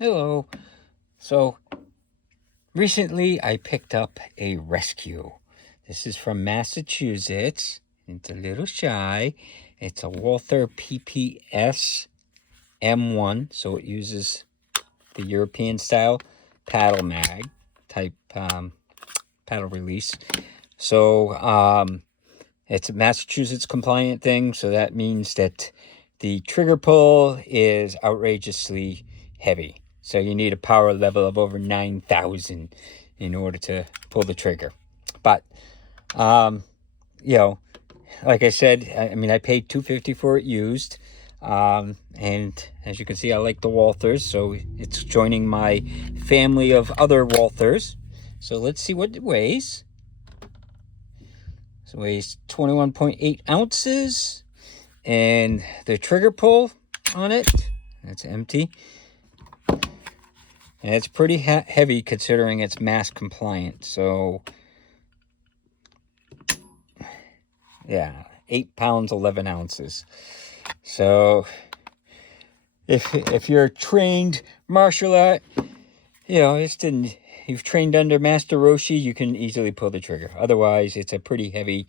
Hello. So recently I picked up a rescue. This is from Massachusetts. It's a little shy. It's a Walther PPS M1, so it uses the European style paddle mag type paddle release. So it's a Massachusetts compliant thing, so that means that the trigger pull is outrageously heavy. So you need a power level of over 9,000 in order to pull the trigger. But, you know, like I said, I paid $250 for it used. And as you can see, I like the Walthers, so it's joining my family of other Walthers. So let's see what it weighs. So it weighs 21.8 ounces. And the trigger pull on it, it's empty. And it's pretty heavy considering it's mass compliant. So, yeah, 8 pounds, 11 ounces. So, if you're a trained martial art, you've trained under Master Roshi, you can easily pull the trigger. Otherwise, it's a pretty heavy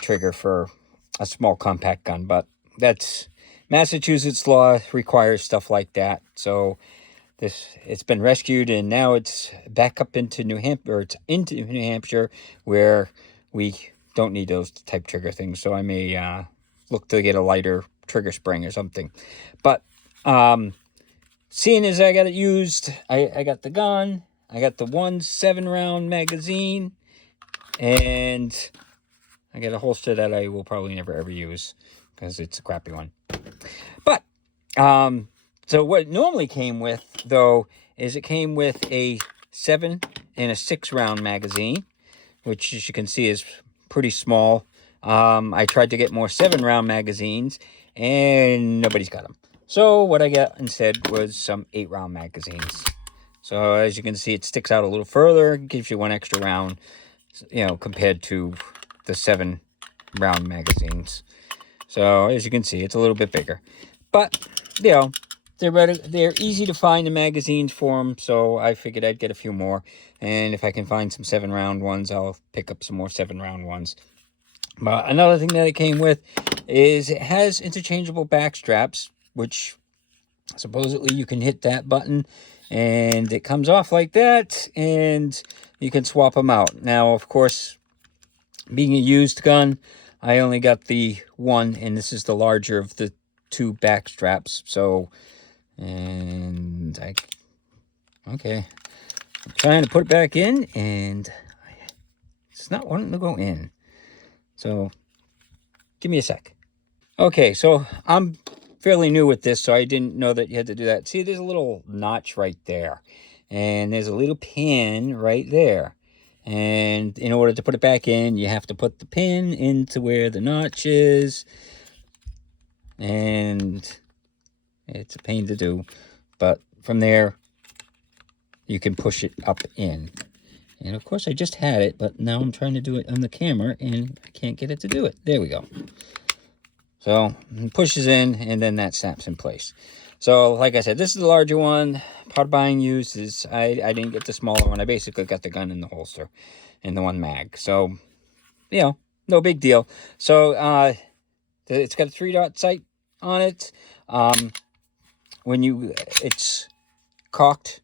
trigger for a small compact gun. But that's Massachusetts law requires stuff like that. So it's been rescued, and now it's back up into New Hampshire, or it's into New Hampshire, where we don't need those type trigger things. So I may look to get a lighter trigger spring or something. But seeing as I got it used, I got the gun, I got the 1 7-round magazine, and I got a holster that I will probably never ever use because it's a crappy one. But so what it normally came with, though, is it came with a 7 and a 6-round magazine, which, as you can see, is pretty small. I tried to get more 7-round magazines, and nobody's got them. So what I got instead was some 8-round magazines. So as you can see, it sticks out a little further, gives you 1 extra round, compared to the 7-round magazines. So as you can see, it's a little bit bigger. But, they're easy to find in magazines for them, so I figured I'd get a few more. And if I can find some 7-round ones, I'll pick up some more 7-round ones. But another thing that it came with is it has interchangeable back straps, which supposedly you can hit that button and it comes off like that, and you can swap them out. Now, of course, being a used gun, I only got the 1, and this is the larger of the 2 back straps. So, I'm trying to put it back in, and it's not wanting to go in. So, give me a sec. Okay, so I'm fairly new with this, so I didn't know that you had to do that. See, there's a little notch right there, and there's a little pin right there. And in order to put it back in, you have to put the pin into where the notch is. And it's a pain to do. But from there, you can push it up in. And of course, I just had it, but now I'm trying to do it on the camera, and I can't get it to do it. There we go. So it pushes in, and then that snaps in place. So like I said, this is the larger one. Part of buying used is I didn't get the smaller one. I basically got the gun in the holster and the 1 mag. So, no big deal. So it's got a 3-dot sight on it. When it's cocked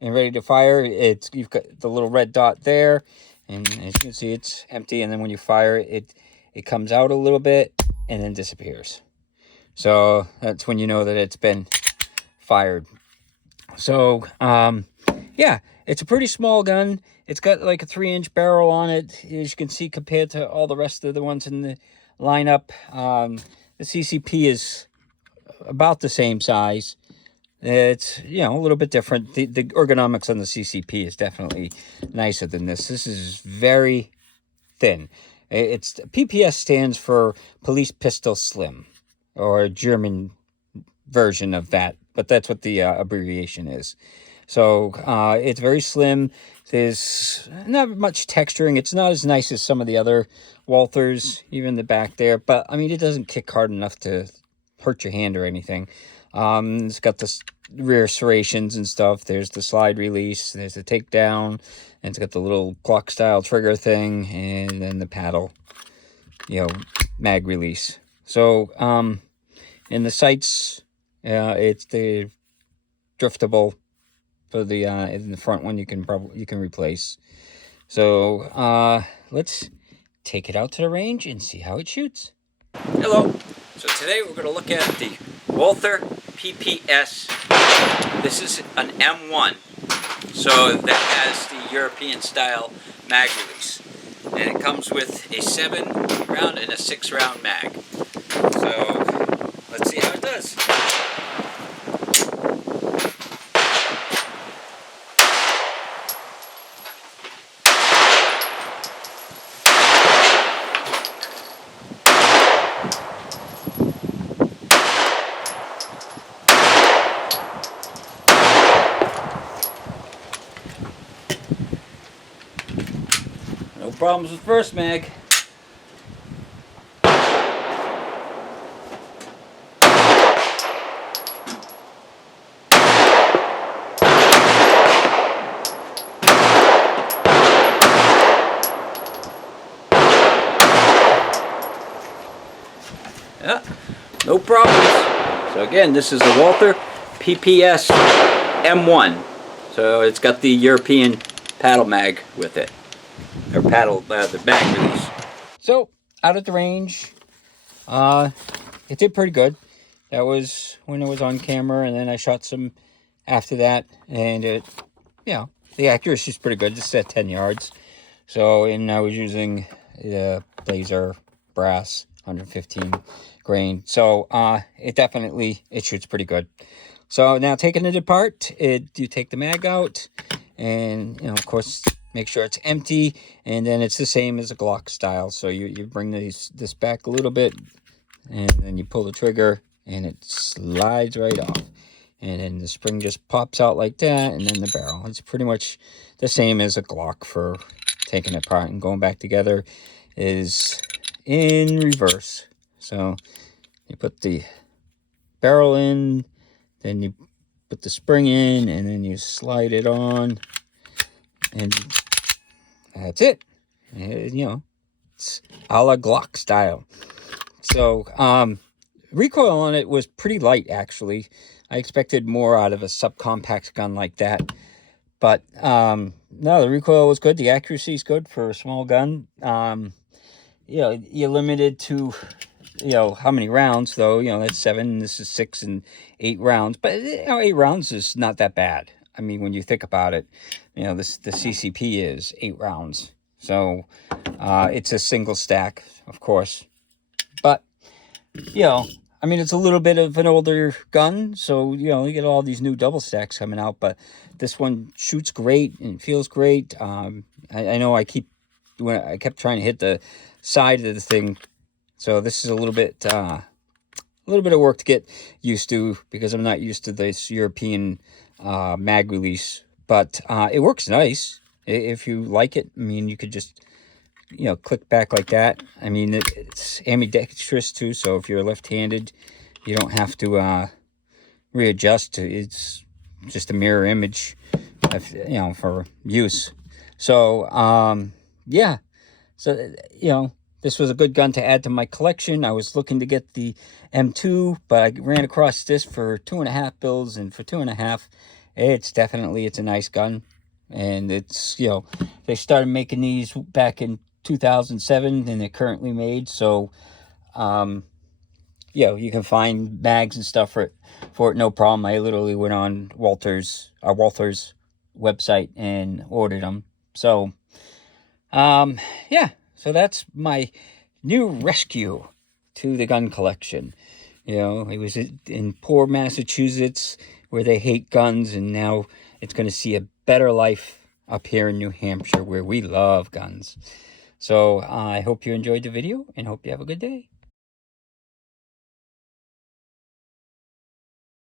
and ready to fire, you've got the little red dot there, and as you can see, it's empty. And then when you fire it, it comes out a little bit and then disappears. So that's when you know that it's been fired. So it's a pretty small gun. It's got like a 3-inch barrel on it, as you can see, compared to all the rest of the ones in the lineup. The CCP is about the same size. It's, a little bit different. The ergonomics on the CCP is definitely nicer than this. This is very thin. It's PPS stands for Police Pistol Slim, or a German version of that, but that's what the abbreviation is. So it's very slim. There's not much texturing. It's not as nice as some of the other Walthers, even the back there, but it doesn't kick hard enough to hurt your hand or anything. It's got the rear serrations and stuff. There's the slide release. There's the takedown. And it's got the little Glock style trigger thing. And then the paddle, mag release. So, in the sights, it's the driftable for the in the front one. You can replace. So let's take it out to the range and see how it shoots. Hello. So today we're going to look at the Walther PPS. This is an M1. So that has the European style mag release. And it comes with a 7-round and a 6-round mag. So let's see how it does. No problems with first mag. Yeah, no problems. So again, this is the Walther PPS M1. So it's got the European paddle mag with it. Or the mag release. So, out at the range, it did pretty good. That was when it was on camera, and then I shot some after that, and the accuracy is pretty good. Just at 10 yards. So, and I was using the Blazer brass 115 grain. So, it shoots pretty good. So now taking it apart, you take the mag out, and of course, make sure it's empty, and then it's the same as a Glock style. So you bring this back a little bit, and then you pull the trigger, and it slides right off. And then the spring just pops out like that, and then the barrel. It's pretty much the same as a Glock for taking it apart and going back together is in reverse. So you put the barrel in, then you put the spring in, and then you slide it on, and that's it. It's a la Glock style. So, recoil on it was pretty light, actually. I expected more out of a subcompact gun like that. But, no, the recoil was good. The accuracy is good for a small gun. You're limited to, how many rounds, though. That's 7, this is 6 and 8 rounds. But, 8 rounds is not that bad. I mean, when you think about it, the CCP is 8 rounds. So, it's a single stack, of course. But, it's a little bit of an older gun. So, you get all these new double stacks coming out. But this one shoots great and feels great. I know I kept trying to hit the side of the thing. So, this is a little bit of work to get used to, because I'm not used to this European mag release, but it works nice. If you like it, you could just click back like that. It's ambidextrous too, so if you're left-handed, you don't have to readjust. It's just a mirror image for use. So this was a good gun to add to my collection. I was looking to get the M2, but I ran across this for $2.5 bills, and for $2.5, it's a nice gun. And it's, they started making these back in 2007, and they're currently made. So, you can find mags and stuff for it, no problem. I literally went on Walther's website and ordered them. So, so that's my new rescue to the gun collection. It was in poor Massachusetts, where they hate guns, and now it's going to see a better life up here in New Hampshire, where we love guns. So I hope you enjoyed the video, and hope you have a good day.